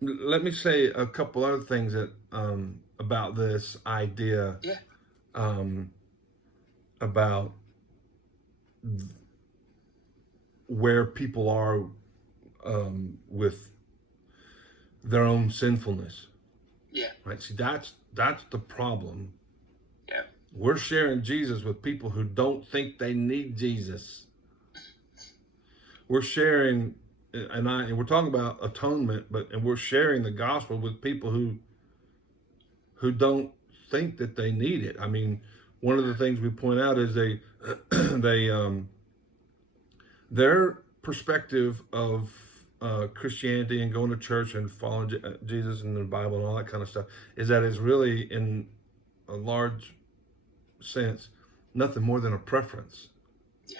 let me say a couple other things that about this idea Yeah. um, about where people are with their own sinfulness. Yeah. Right? See, that's the problem. Yeah. We're sharing Jesus with people who don't think they need Jesus. We're sharing, and we're talking about atonement, and we're sharing the gospel with people who don't think that they need it. I mean, one of the things we point out is they their perspective of Christianity and going to church and following Jesus and the Bible and all that kind of stuff is that it's really, in a large sense, nothing more than a preference. Yeah.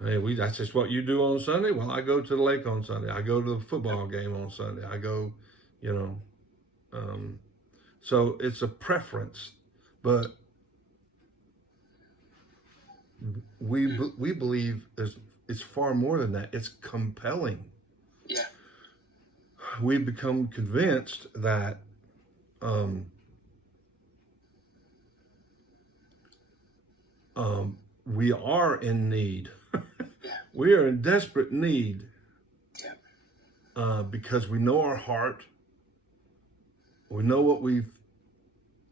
Hey, that's just what you do on Sunday. Well, I go to the lake on Sunday. I go to the football game on Sunday. I go, you know. So it's a preference, but we believe it's far more than that. It's compelling. Yeah. We become convinced that we are in need. Yeah. We are in desperate need Yeah. because we know our heart. We know what we've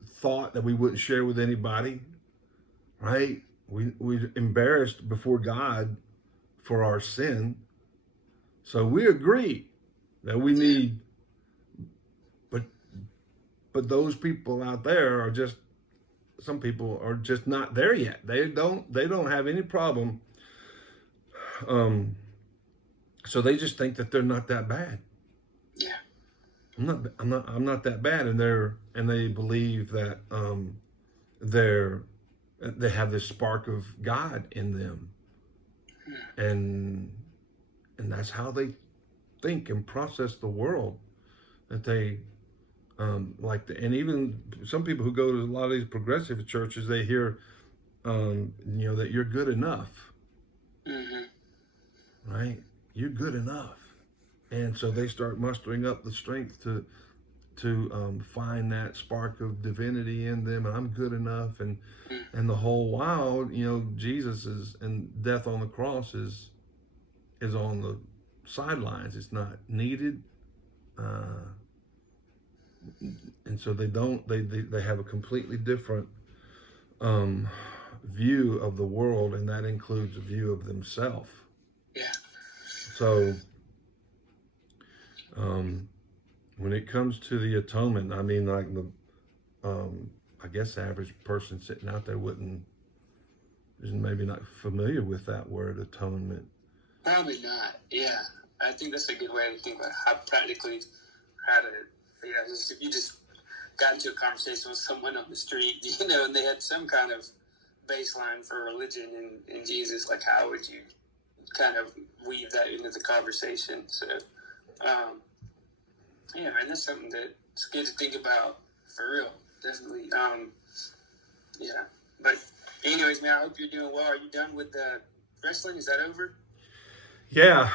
thought that we wouldn't share with anybody, right? We're embarrassed before God for our sin. So we agree that we need, but those people out there are just, some people are just not there yet. They don't have any problem. So they just think that they're not that bad. Yeah. I'm not that bad, and they believe that they have this spark of God in them, and that's how they think and process the world. That they and even some people who go to a lot of these progressive churches, they hear that you're good enough, right? You're good enough, and so they start mustering up the strength to find that spark of divinity in them. And I'm good enough, and the whole while, Jesus is, and death on the cross is on the sidelines. It's not needed, and so they have a completely different view of the world, and that includes a view of themselves. Yeah. So when it comes to the atonement, I mean, like I guess the average person sitting out there is maybe not familiar with that word, atonement. Probably not. Yeah. I think that's a good way to think about how practically, how to, just if you just got into a conversation with someone on the street, and they had some kind of baseline for religion in Jesus, like how would you kind of weave that into the conversation? So, yeah, man, that's something that's good to think about for real. Definitely. Yeah. But anyways, man, I hope you're doing well. Are you done with the wrestling? Is that over? Yeah.